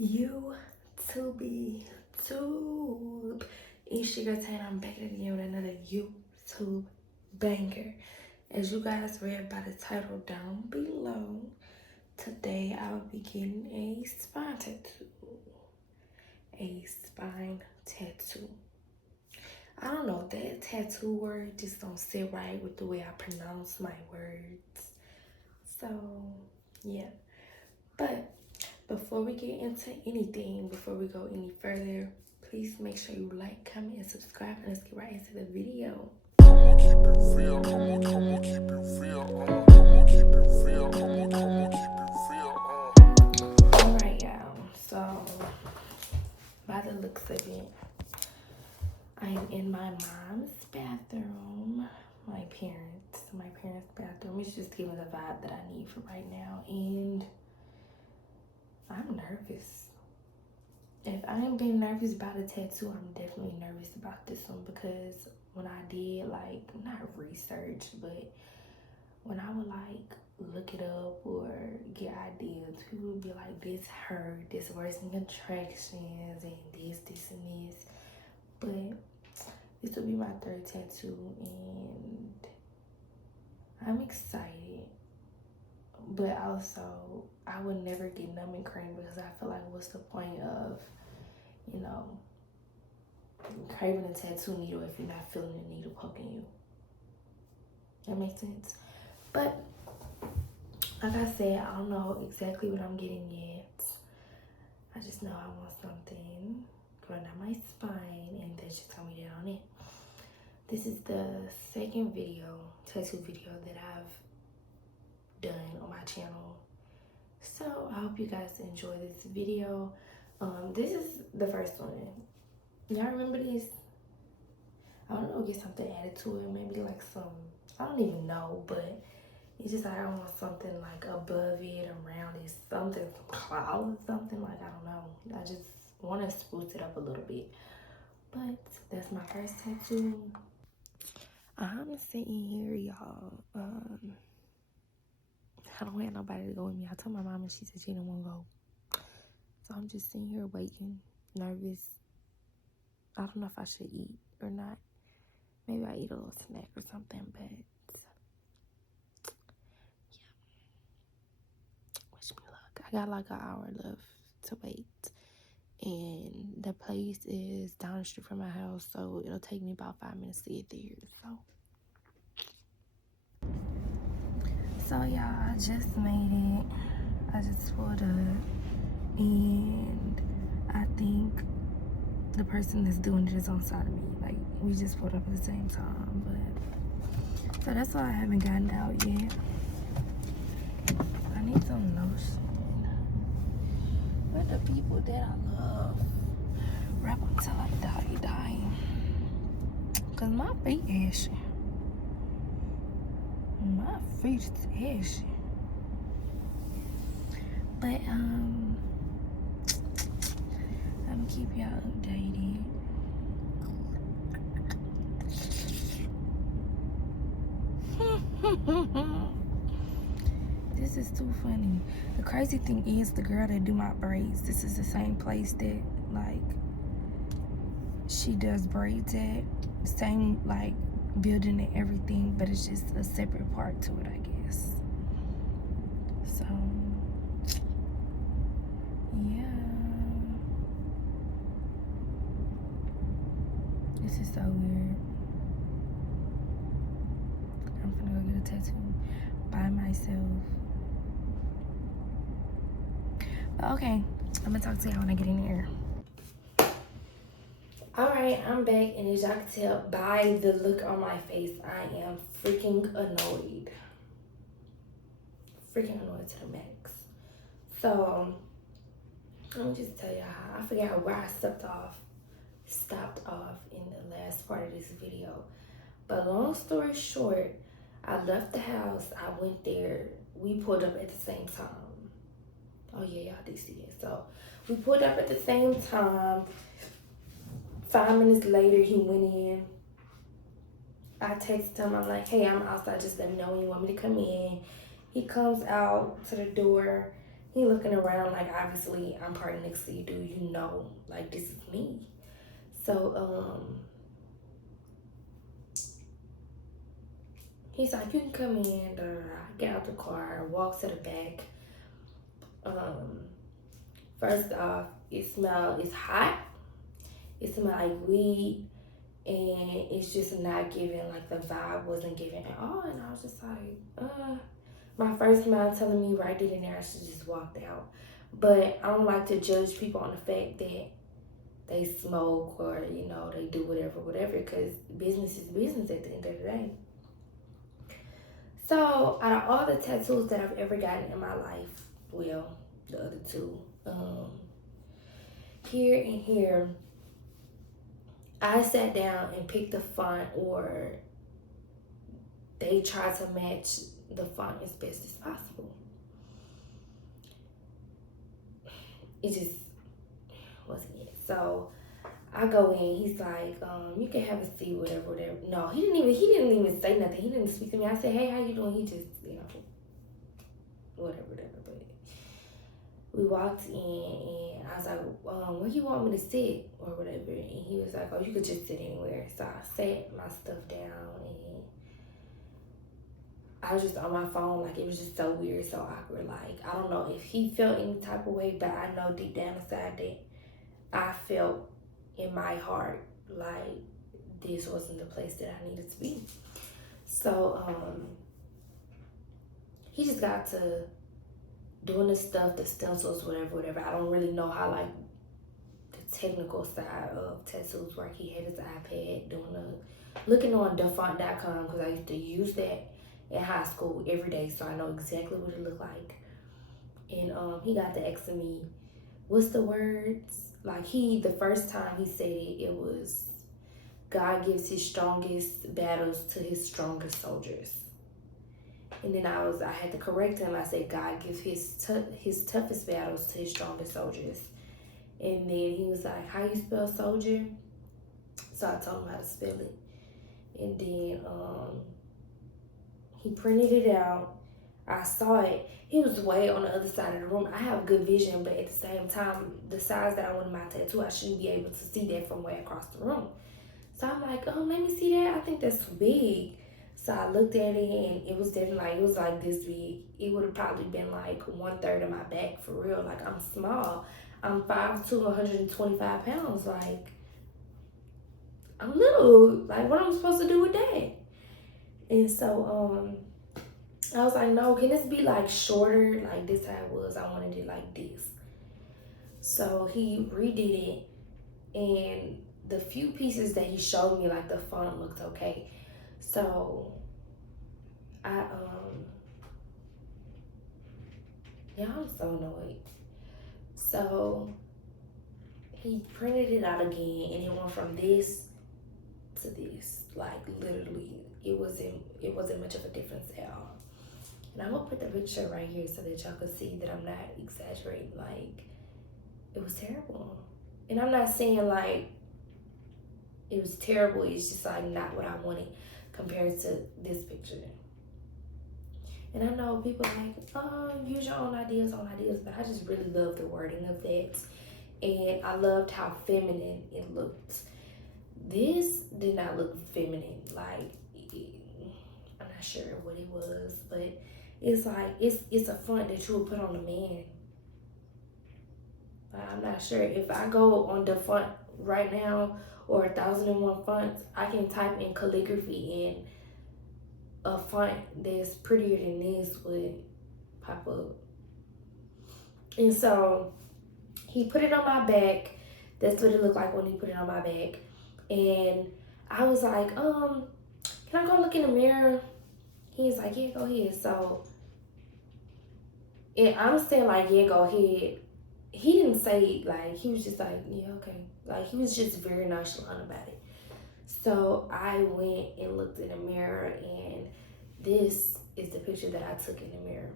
YouTube. It's your girl Tana. I'm back at it again with another YouTube banger. As you guys read by the title down below, today I will be getting a spine tattoo. A spine tattoo. I don't know, that tattoo word just don't sit right with the way I pronounce my words. So, yeah. But before we get into anything, before we go any further, please make sure you like, comment, and subscribe, and let's get right into the video. Alright, y'all. So, by the looks of it, I'm in my mom's bathroom. My parents' bathroom. It's just giving the vibe that I need for right now. And I'm nervous. If I ain't been nervous about a tattoo, I'm definitely nervous about this one, because when I did, like, not research, but when I would, like, look it up or get ideas, people would be like, this hurt, this worsen contractions, and this, and this. But this will be my third tattoo, and I'm excited. But also, I would never get numb and cream, because I feel like, what's the point of, you know, craving a tattoo needle if you're not feeling the needle poking you? That makes sense. But like I said, I don't know exactly what I'm getting yet. I just know I want something going down my spine, and that's just gonna be that on it. This is the second tattoo video that I've done on my channel. So I hope you guys enjoy this video. This is the first one. Y'all remember this? I don't know, get something added to it, maybe like some, I don't even know, but it's just like I want something like above it, around it, something, cloud, something, like, I don't know. I just want to spruce it up a little bit. But that's my first tattoo. I'm sitting here, y'all. I don't have nobody to go with me. I told my mom, and she said she didn't want to go. So I'm just sitting here waiting, nervous. I don't know if I should eat or not. Maybe I eat a little snack or something, but yeah. Wish me luck. I got like an hour left to wait. And the place is down the street from my house, so it'll take me about 5 minutes to get there. So y'all, I just made it. I just pulled up, and I think the person that's doing it is on side of me. Like, we just pulled up at the same time, but so that's why I haven't gotten out yet. I need some lotion. But the people that I love, rap until I die. Cause my feet ashy. My feet is ashy. But I'm gonna keep y'all updated. This is too funny. The crazy thing is, the girl that do my braids, this is the same place that, like, she does braids at. Same, like, building and everything, but it's just a separate part to it, I guess. So, yeah. This is so weird. I'm gonna go get a tattoo by myself. But okay, I'm gonna talk to y'all when I get in here. Alright, I'm back, and as y'all can tell by the look on my face, I am freaking annoyed. Freaking annoyed to the max. So, let me just tell y'all how I forgot where I stopped off in the last part of this video. But long story short, I left the house, I went there, we pulled up at the same time. Oh yeah, y'all did see it. So we pulled up at the same time. 5 minutes later, he went in. I texted him, I'm like, hey, I'm outside, just let me know when you want me to come in. He comes out to the door, He looking around like, obviously I'm parked next to you, dude. You know, like, this is me. So, he's like, you can come in. I get out the car, walk to the back. Um, First off, it's hot. It smelled like weed. And it's just not giving, like, the vibe wasn't giving at all. And I was just like, my first mind telling me right then and there I should just walked out. But I don't like to judge people on the fact that they smoke or, you know, they do whatever, because business is business at the end of the day. So out of all the tattoos that I've ever gotten in my life, well, the other two, here and here, I sat down and picked the font, or they tried to match the font as best as possible. It just wasn't it. So I go in, he's like, you can have a seat, whatever. No, he didn't even say nothing. He didn't speak to me. I said, hey, how you doing? He just, you know, whatever. But we walked in and I was like, where you want me to sit or whatever? And he was like, oh, you could just sit anywhere. So I sat my stuff down and I was just on my phone. Like, it was just so weird, so awkward. Like, I don't know if he felt any type of way, but I know deep down inside that I felt in my heart like this wasn't the place that I needed to be. So he just got to doing the stuff, the stencils, whatever. I don't really know how, like, the technical side of tattoos work. He had his iPad looking on dafont.com, because I used to use that in high school every day, so I know exactly what it looked like. And he got to asking me, what's the words? Like, the first time he said it was, God gives his strongest battles to his strongest soldiers. And then I had to correct him. I said, God gives his toughest battles to his strongest soldiers. And then he was like, how you spell soldier? So I told him how to spell it. And then he printed it out. I saw it. He was way on the other side of the room. I have good vision, but at the same time, the size that I wanted my tattoo, I shouldn't be able to see that from way across the room. So I'm like, let me see that. I think that's big. So I looked at it and it was definitely like, it was like this big. It would have probably been like 1/3 of my back, for real. Like, I'm small. I'm 5'2", 125 pounds. Like, I'm little. Like, what am I supposed to do with that? And so I was like, no, can this be like shorter? Like, this how it was. I wanted it like this. So he redid it, and the few pieces that he showed me, like, the font looked okay. So I'm so annoyed. So he printed it out again, and it went from this to this. Like, literally, it wasn't much of a difference at all. And I'm gonna put the picture right here so that y'all can see that I'm not exaggerating. Like, it was terrible. And I'm not saying like it was terrible. It's just like not what I wanted compared to this picture. And I know people are like, oh, use your own ideas, but I just really love the wording of that. And I loved how feminine it looked. This did not look feminine. Like, I'm not sure what it was, but it's like, it's a font that you would put on a man. I'm not sure. If I go on the font right now, or 1001 fonts, I can type in calligraphy and a font that's prettier than this would pop up. And so he put it on my back. That's what it looked like when he put it on my back. And I was like, can I go look in the mirror? He's like, yeah, go ahead. So and I'm saying like, yeah, go ahead. He didn't say, like, he was just like, yeah, okay. Like, he was just very nonchalant about it. So I went and looked in the mirror, and this is the picture that I took in the mirror.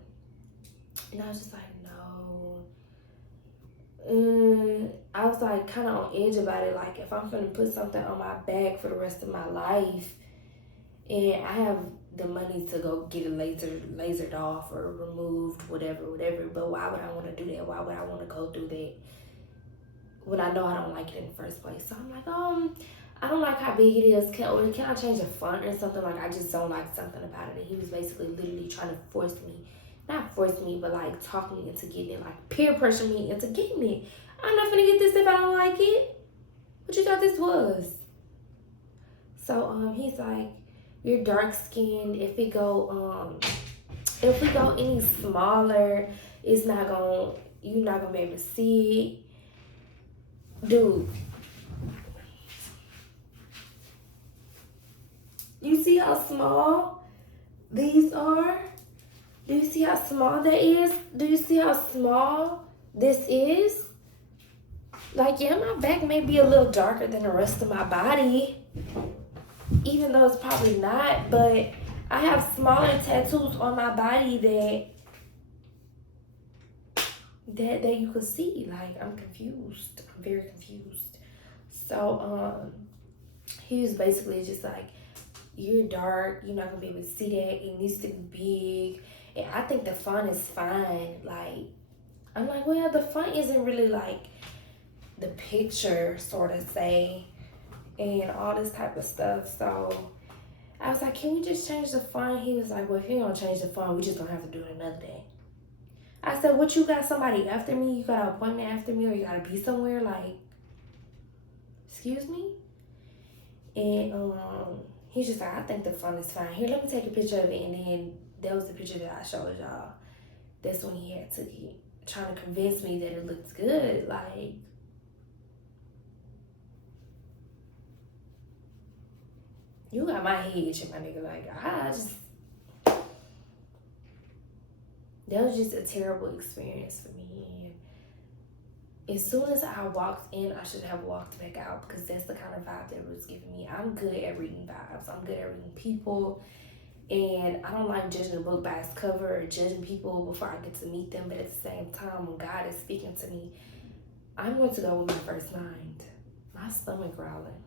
And I was just like, no. I was like kind of on edge about it. Like, if I'm gonna put something on my back for the rest of my life, and I have the money to go get it lasered off or removed, whatever. But why would I want to do that? Why would I want to go through that when I know I don't like it in the first place? So I'm like, I don't like how big it is. Can I change the font or something? Like, I just don't like something about it. And he was basically literally trying to force me, not force me, but like talk me into getting it, like peer pressure me into getting it. I'm not gonna get this if I don't like it. What you thought this was? So he's like, you're dark skinned. If we go any smaller, you're not gonna be able to see it. Dude, you see how small these are? Do you see how small that is? Do you see how small this is? Like, yeah, my back may be a little darker than the rest of my body, even though it's probably not, but I have smaller tattoos on my body that you could see. Like, I'm confused. I'm very confused. So, he was basically just like, you're dark, you're not gonna be able to see that, it needs to be big. And I think the font is fine. Like, I'm like, well, the font isn't really like the picture sort of say, and all this type of stuff. So I was like, can we just change the font? He was like, well, if you don't change the font, we just gonna have to do it another day. I said, what, you got somebody after me? You got an appointment after me, or you gotta be somewhere? Like, excuse me? And he's just like, I think the font is fine. Here, let me take a picture of it. And then that was the picture that I showed y'all. That's when he had to get trying to convince me that it looks good. Like, you got my head itching, my nigga. Like, that was just a terrible experience for me. And as soon as I walked in, I should have walked back out, because that's the kind of vibe that it was giving me. I'm good at reading vibes. I'm good at reading people. And I don't like judging a book by its cover or judging people before I get to meet them. But at the same time, when God is speaking to me, I'm going to go with my first mind. My stomach growling.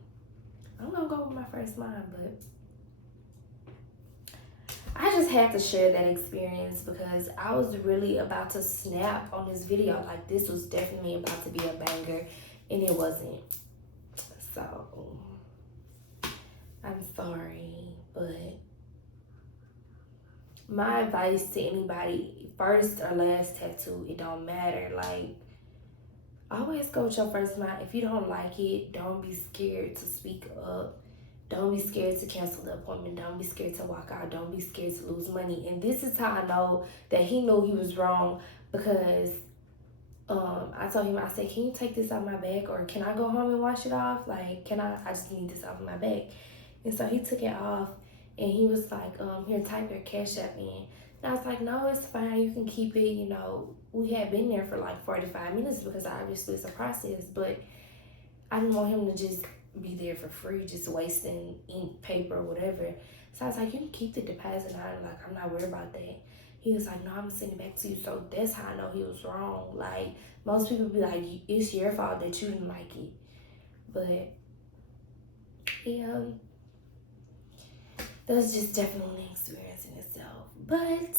I'm going to go with my first mind, but I just had to share that experience because I was really about to snap on this video. Like, this was definitely about to be a banger, and it wasn't. So, I'm sorry, but my advice to anybody, first or last tattoo, it don't matter. Like, always go with your first mind. If you don't like it, don't be scared to speak up. Don't be scared to cancel the appointment. Don't be scared to walk out. Don't be scared to lose money. And this is how I know that he knew he was wrong, because I told him, I said, can you take this out of my bag, or can I go home and wash it off? Like, I just need this off of my bag. And so he took it off, and he was like, here, type your Cash App in. And I was like, no, it's fine. You can keep it. You know, we had been there for like 45 minutes because obviously it's a process, but I didn't want him to just be there for free, just wasting ink, paper, whatever. So I was like, you can keep the deposit on. Like, I'm not worried about that. He was like, no, I'm gonna send it back to you. So that's how I know he was wrong. Like, most people be like, it's your fault that you didn't like it. But yeah, that was just definitely an experience in itself. But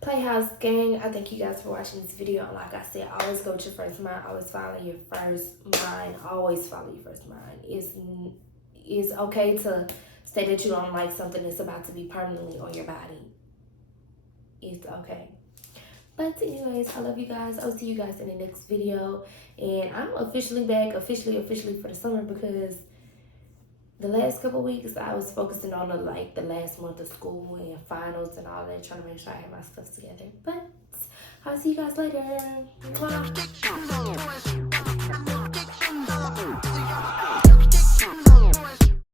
Playhouse Gang, I thank you guys for watching this video. And like I said, always go with your first mind. Always follow your first mind. Always follow your first mind. It's okay to say that you don't like something that's about to be permanently on your body. It's okay. But anyways, I love you guys. I'll see you guys in the next video. And I'm officially back, officially for the summer, because the last couple weeks I was focusing on the last month of school and finals and all that, trying to make sure I had my stuff together. But I'll see you guys later. Mwah.